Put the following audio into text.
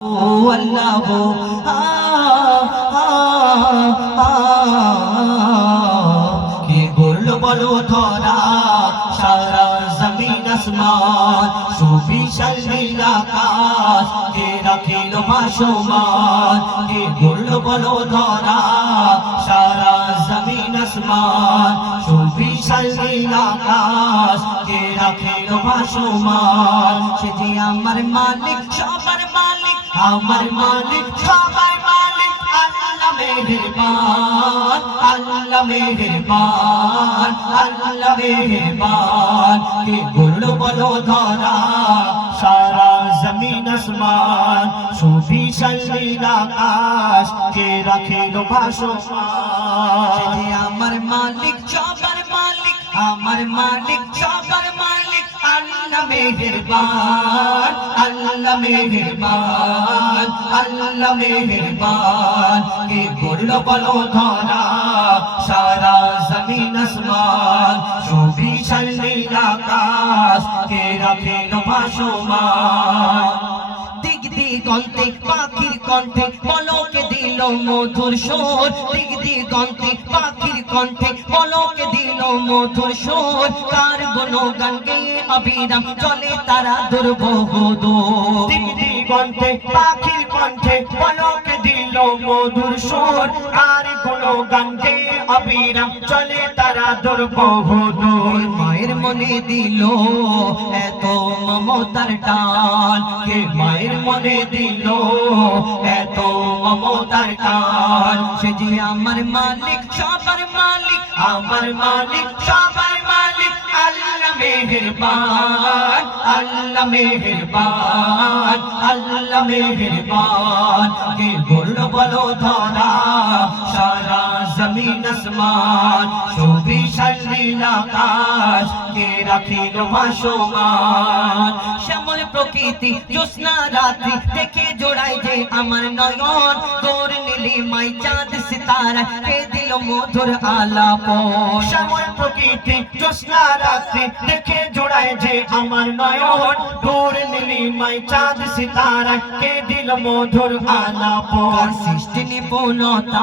আল্লাহ কে করলো বলো ধরা সারা জমিন আসমান সুবিশাল নীল আকাশ কে রাখিল ভাসমান কে করলো বলো ধরা সারা জমিন আসমান সুবিশাল নীল আকাশ কে রাখিল ভাসমান সে যে আমার মালিক সবার মালিক আমার মালিক সবার মালিক আল্লাহ মেহেরবান আল্লাহ মেহেরবান আল্লাহ মেহেরবান কে করলো বলো ধরা সারা জমিন আসমান সুবিশাল নীল আকাশ কে রাখিল ভাসমান সে আমার মালিক সবার মালিক আমার মালিক সবার মালিক আল্লাহ মেহেরবান আল্লাহ মেহেরবান আল্লাহ মেহেরবান কে করলো বলো ধরা সারা জমিন আসমান সুবিশাল নীল আকাশ কে রাখিল ভাসমান দিক দিগন্তে পাখির কণ্ঠে পলকে দিল মধুর সুর দিক দিগন্তে পাখির কণ্ঠে পলকে দিল মধুর সুর কার গুণগান গেয়ে অবিরাম চলে তারা দুর্বহ দূর দিক দিগন্তে পাখির কণ্ঠে পলকে দিল মধুর সুর কার গুণগান গেয়ে অবিরাম চলে তারা দুর্বহ দূর মায়ের মনে দিল এত মমতার টান কে মায়ের মনে দিল এত মমতার টান সে যে আমার মালিক সবার মালিক আমার মালিক সবার মালিক আল্লাহ মেহেরবান আল্লাহ মেহেরবান আল্লাহ মেহেরবান কে বললো বলো ধরা সারা জমিন আসমান সুবিশাল নীল আকাশ কে রাখিল ভাসমান শ্যামল প্রকৃতি জ্যোৎস্না রাত্রি দেখে জোড়ায় যে আমার নয়ন তোর নীলিমায় চাঁদ সিতারা কে দিল মধুর আলাপন শ্যামল প্রকৃতি জ্যোৎস্না রাত্রি দেখে জোড়ায় যে আমার নয়ন তোর নীলিমায় চাঁদ সিতারা কে দিল মধুর আলাপন সৃষ্টি নিপুণতা